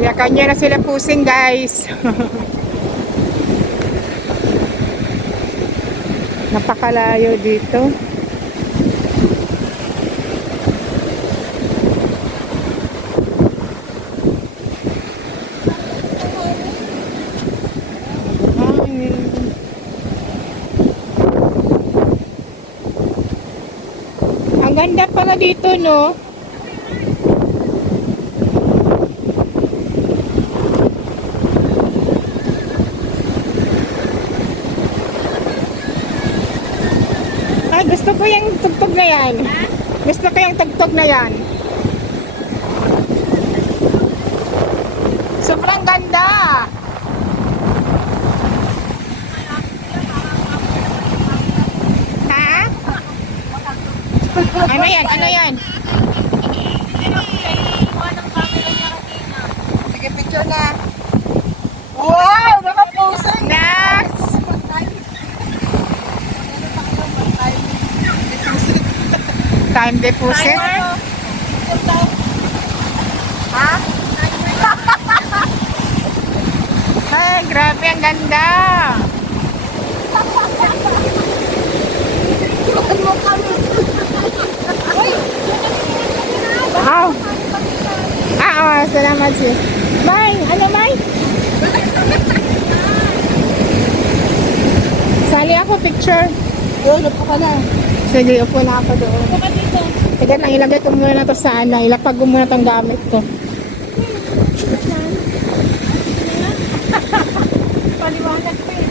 Kanya-kanya na sila pusing, guys. Napakalayo dito. Ang ganda pala dito, no? Ay, gusto ko yung tugtog na yan. Gusto ko yung tugtog na yan. Sobrang ganda. Ha? Ano yan? Ano yan? Sige, picture na. Wow! Nakapusing! Next! Time deposit. Ha? Ay, grabe, ang ganda. Ano kami? Wow. Salamat siya. May, ano May? Sali ako picture. Yun, upo ka na. Sige, upo na ako doon. Upo ka dito. Sige lang, ilagay ko muna to sa ano. Ilapag ko muna tong gamit ko. Paliwanag ko eh.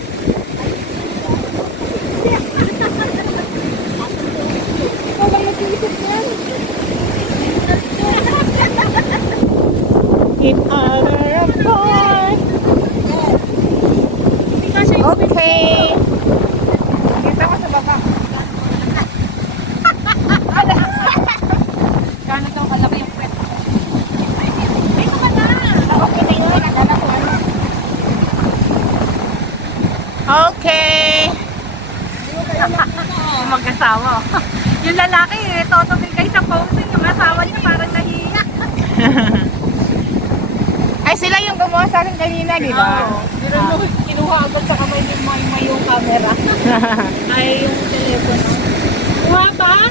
Ikaw lang nag-iisip yan. In honor of God. Okay. Kita ko sa baba. Gano'n daw kalaki yung pwet. Dito ka na. Okay na yun. Nagdala ko ano. Okay. Mag-asawa. Yung lalaki eh, totobil kayo sa posing. Yung asawa niya parang nahiya. Ay, sila yung gumawa sa akin kanina, di ba? Pero kinuha agad sa kamay ni May yung camera. Ay, yung telepono. Kuha ba?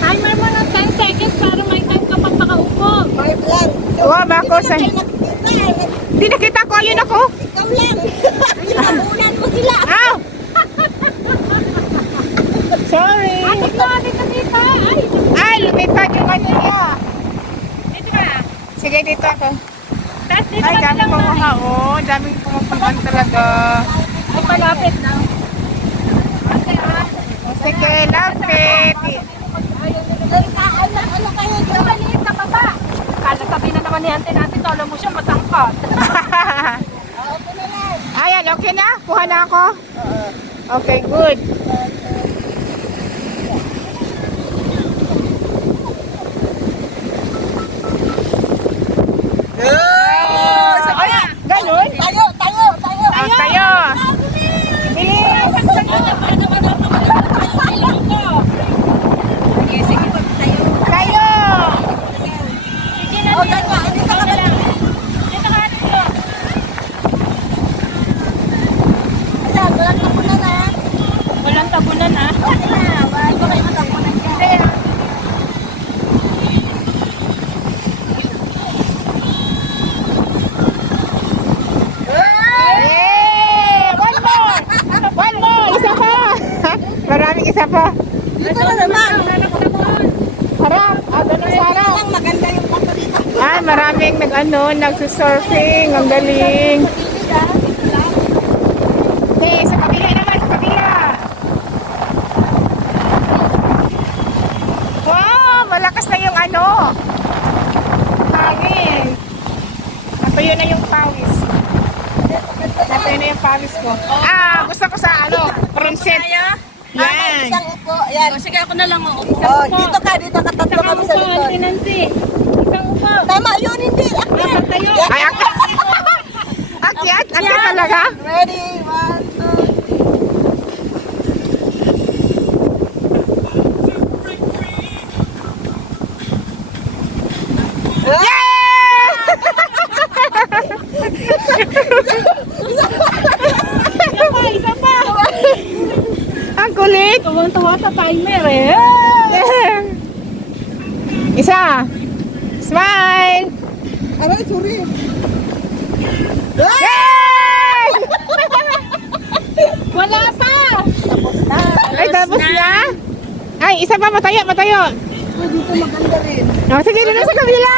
Timer mo ng 10 seconds para may time ka magpakaupo. May plan. Tuwa ba ako sa... Hindi nakita ko, ayun ako. Ikaw lang. Nabunan mo sila. Ow! Sorry. Dito. Ay, lumipad yung ano niya. Dito ka. Sige, dito ako. Tapos dito Ay, ka daming lang kumuha. Oh, daming pumupuntan talaga. Ay, malapit na. Sige, lapit. Ano kayo? Maliit na baba. Kala sabi na naman ni ante natin, tolo mo siya matangkad. Ayan, okay na? Kuha na ako? Okay, good. Ay, ganun? Tayo! Tayo. Bilis. Tayo. Walang tabunan ha. Yay! One more. Isa pa. Maraming isa pa. Dito na naman. Harap. Ganun sa harap. Maganda yung pako dito. Ay, maraming nagsusurfing. Ang galing. Okay, sa kabila naman, sa kabila. Wow, malakas na yung ano. Hangin. Natuyo na yung pawis. Natuyo na yung pawis ko. Gusto ko sa ano, pronset. Yan. Isang upo. Ayan. O, sige, ako na lang. Dito ka. Tatlo kami sa likod. Isang upo. Tama, yun hindi. Akyat. Ay, akyat talaga. Ready? 1, 2. Yes! sa timer eh. Isa. Smile. Aray, sorry. Yay! Wala pa. Tapos na. Ay, tapos na? Ay, isa pa, matayo, matayo. Dito maganda rin. Oh, sige, dito sa kabila.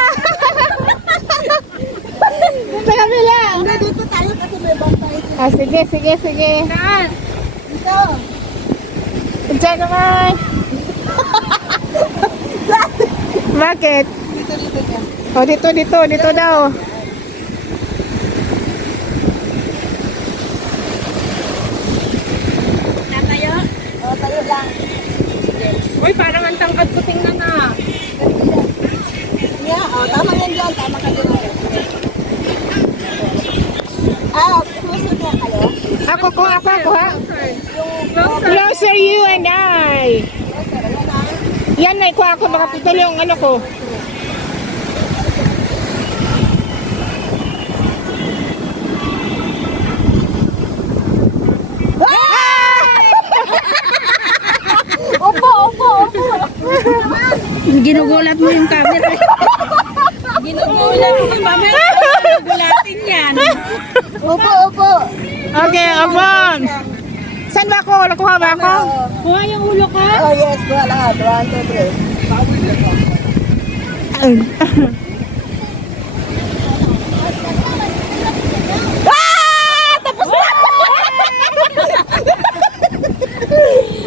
Sa kabila. Hindi, dito tayo kasi may bantay. Ah, sige, sige, sige. Saan? Dito. Diyan naman. Bakit? Dito, dito niya. Oh, dito daw. Tayo? Oo, tayo lang. Uy, parang ang tangkad ko tingnan na. Yeah, oh, tama yan dyan. Tama ka dyan. Susunod na kayo? Ako, ha? Closer you and I. Yan na, ikuha ako, baka tutuloy yung ano ko. Opo. Ginugulat mo yung camera. Ginugulat mo yung camera. Gulatin yan. Opo. Okay, abon. Saan ba ako? Nakuha ba ako? Kuha yung ulo ka? Oh, yes. Kuha lahat. 1, 2, 3. Tapos na!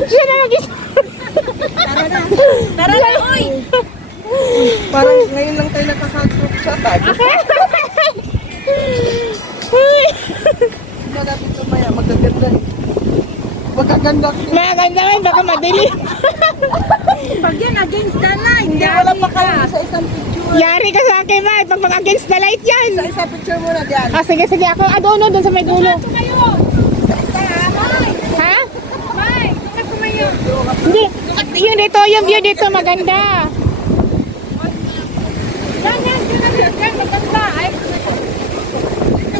Siya na mag-isa. Tara na, uy! Parang ngayon lang tayo nakaka-group shot. Malapit tumaya, magaganda eh. Magaganda. Maganda man, baka madali. Pag yan against the line, Hindi, wala pa kayo sa isang picture. Yari ka sa akin, man. Pag mag-against the light yan. Sa isang picture muna dyan. Ah, sige, ako. Ah, doon sa may dulo. Ha? Hindi. Yun dito, yung view dito, maganda.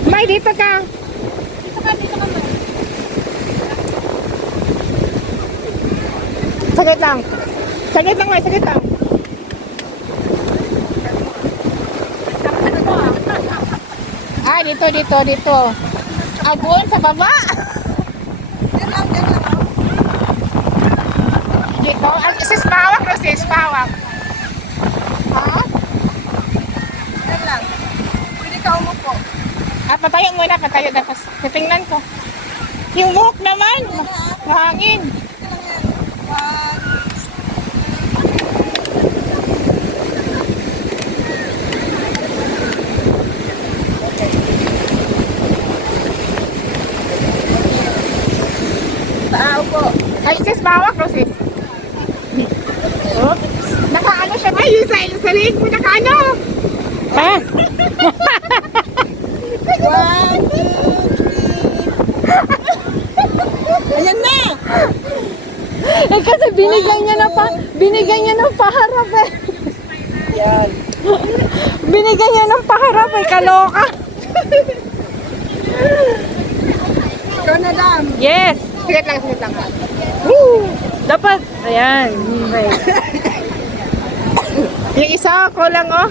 May, dito ka. Saglit lang. May. Ah, dito. Abon, sa baba. Dyan lang. Dito. Sis, pawak, Rosis, pawak. Ha? Dyan lang. Pwede ka umupo. Ah, patayo muna, tapos titingnan ko. Yung buhok naman, mahangin. Tao po. Ay, sis, bawak, Rosis. Oops. Nakaano siya. Ay, yung sa leg mo, nakaano. Ha? 1, 2, 3. Ayan na! Eh, kasi binigyan niya ng paharap eh. Yan. Binigyan niya ng paharap eh, kaloka. Ikaw na dam. Yes. Sige lang. Woo! Dapat. Ayan. Okay. Yung isa ko lang, oh.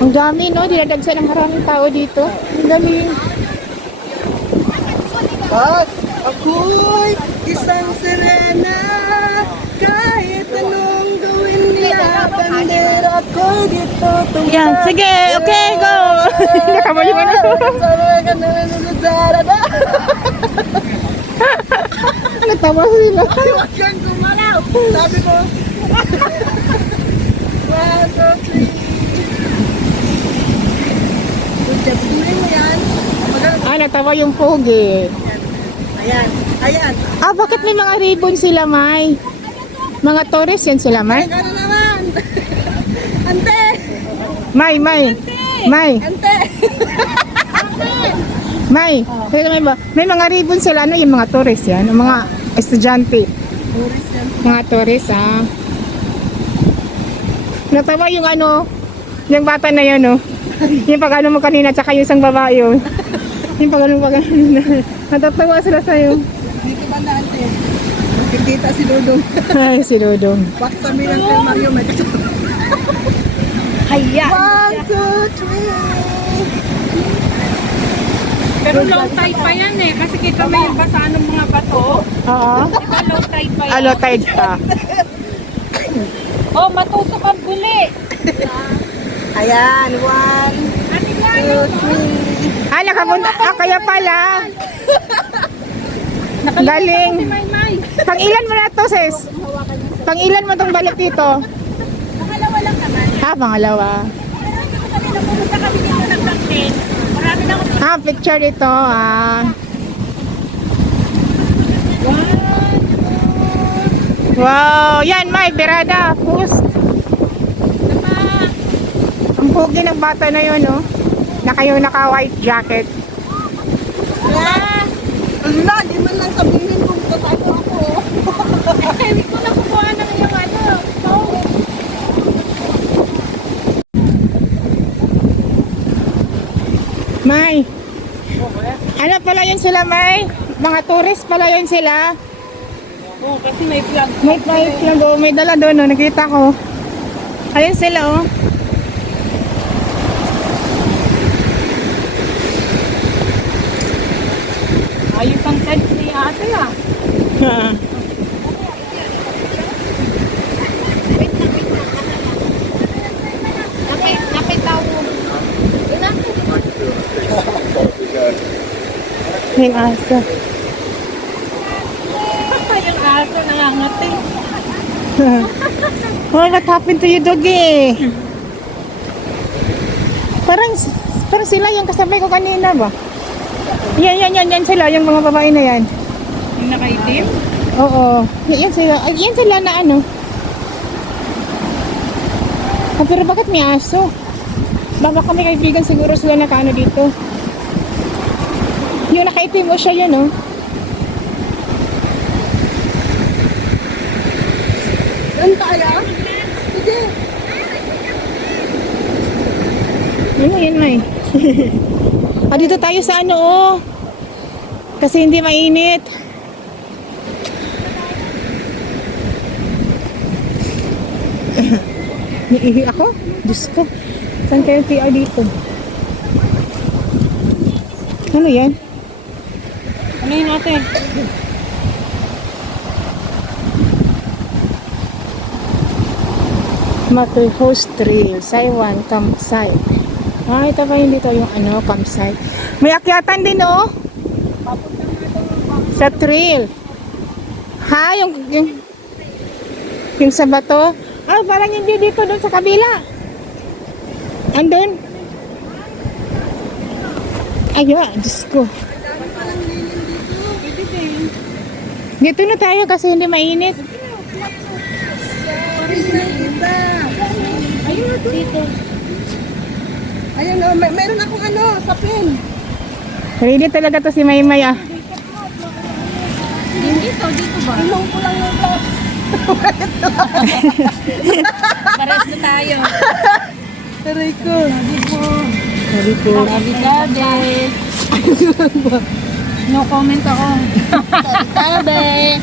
Ang dami, no? Dinadagsa ng maraming tao dito. Ang dami. At ako'y isang sirena. Kahit anong gawin nila, bandera ko'y dito tumata. Yan. Sige. Okay, go. Nakamo yung ano. Sabi ka na nanunod na. Natawa sila. Ay, wag kang gumalaw. Sabi ko. 1, 2, 3. Good job. Tuloy mo yan. Magalang. Ah, natawa yung pogi. Ayan. Ah, bakit may mga ribbon sila, May? Mga tourist yan sila, May? Gano'n naman. Ante. May. Ante. May, kaya naman ba? May mga ribbon sila, ano yung mga tourist yan? Yung mga estudyante. Mga tourist, ah. Natawa yung ano, yung bata na yan, oh. Yung pag ano mo kanina, tsaka yung isang babae, oh. Yung pag ano mo kanina. Natatawa sila sa'yo. Dito ba na ante? Kita si Dodong. Ay, si Dodong. Bakit sabi ng kay Mario may kasama? Haya. 1, 2, 3. Pero low tide pa yan eh. Kasi kita mo yung basa ng mga bato. Oo. Diba low tide pa yan? Alo tide pa. Oh, matusok ang buli. Ayan, 1, Ate 2, 3. Ah, nakapunta. Ah, kaya pala. Galing. Si Maymay. Pang-ilan mo na to, sis? Pang-ilan mo tong balik dito? Pangalawa lang naman. Ah, pangalawa. Kasi kami napumunta kami dito ng Blackpin. Marami na kami. Ah, picture dito. Ah. Wow, yan, May, birada. Post. Ang pogi ng bata na yun, oh. Naka-white jacket. Ala, di man lang sabihin kung tatayo ako. Hindi ko nakukuha ng yung ano. May. Ano pala yun sila, May? Mga tourist pala yun sila. Oo, kasi may vlog. May flag, oh. May dala doon, oh. Nakita ko. Ayun sila, oh. Ayos ang tent ni ate ah. Napit daw. Yung aso. Yung aso nangangating. Oh, what happened to you, doggy? Parang sila yung kasabay ko kanina ba? Yan sila, yung mga babae na yan. Yung nakaitim? Oo. Yan sila. Ay, yan sila na ano. Ah, pero bakit may aso? Baka kami kaibigan siguro sila nakaano dito. Yung nakaitim mo siya yun, oh. Yan kaya? Sige. Yan, May. Ah, dito tayo sa ano, oh. Kasi hindi mainit. Niihi ako? Diyos ko. Saan kayo PR dito? Ano yan? Ano yun ate? Matterhost Trail, Saiwan Campsite. Ah, ito ba yun dito yung ano, campsite? May akyatan din, oh. Sa trail. Ha, yung sa bato? Ah, parang hindi dito doon sa kabila. Andun? Ay, Diyos ko. Dito na tayo kasi hindi mainit. Ayun, dito. Ayun, oh, meron akong ano, sapin. Ready talaga to si Maymay, ah. Dito ba? Ilong ko lang yung top. Pares na tayo. Taray ko. Sabi ko. No comment ako. Tabe.